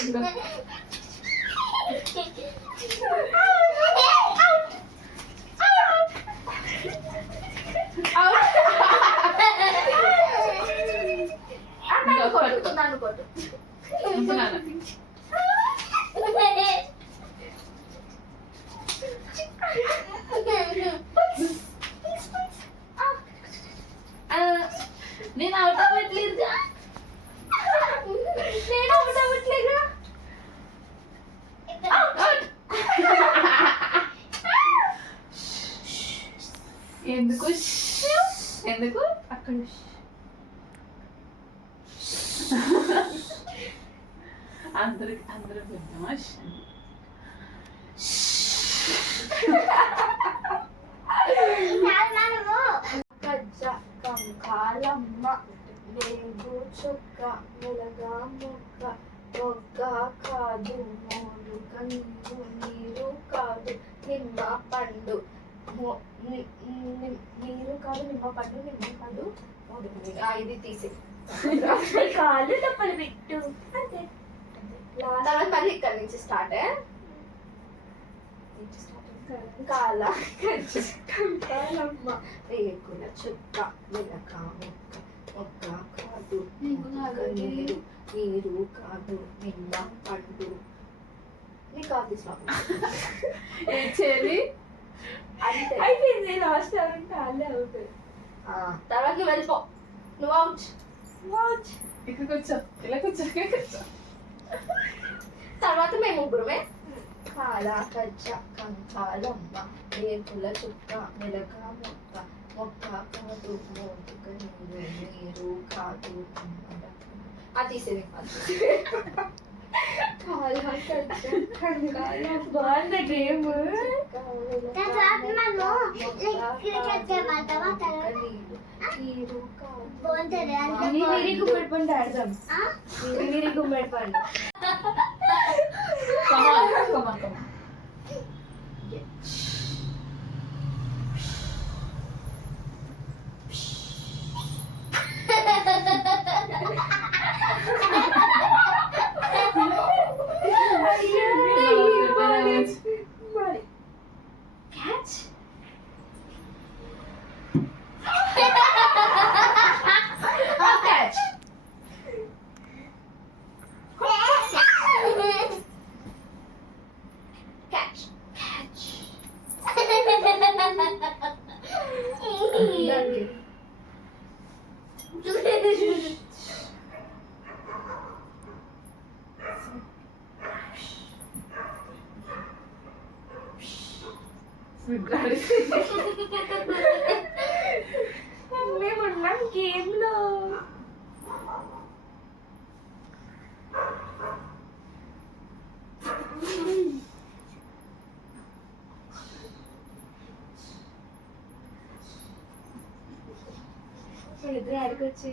నన్ను కొట్టు. నేను అవుట్ అవ్వట్లేదుగా. నేను అవుట్ అవ్వట్లేదుగా. ఎందుకు ఎందుకు అక్కడ అందరూ పెద్దామా? కంకాలమ్మ వేగు చుక్క వెలగా మొక్క మొగ్గ కాదు మోడుక నీరు కాదు నిమ్మ పండు నీరు కాదు నిమ్మ పండు నిమ్మ కాదు ఇది తీసి కాళ్ళు తప్పలు పెట్టు. తర్వాత మళ్ళీ ఇక్కడ నుంచి స్టార్ట్. కంకాలమ్మ రేకుల చుక్క వెలక మొక్క మొక్క కాదు నీరు నీరు కాదు నిమ్మ పండు. నీ కాదు ఏడ్చేది అయిపోయింది. లాస్ట్ కాళ్ళే అవుతుంది. తర్వాత నువ్వు వెళ్ళిపో. నువ్వు అవుట్. అవుట్. ఇక్కడ కూర్చో. ఇలా కూర్చో. తర్వాత మేము ముగ్గురమే. కాల కజ్జ కంకాలమ్మ రేకుల చుక్క వెలక మొక్క మొక్క కాదు మోటుక నీరు నీరు కాదు తీసేది. బాగుంది గేమ్. గుమ్మడి పండు ఆడదాం. గుమ్మడి పండు. Catch. Catch. Catch. Catch. మేమున్నాం గేమ్ లో. ఇద్దరు ఆడుకొచ్చి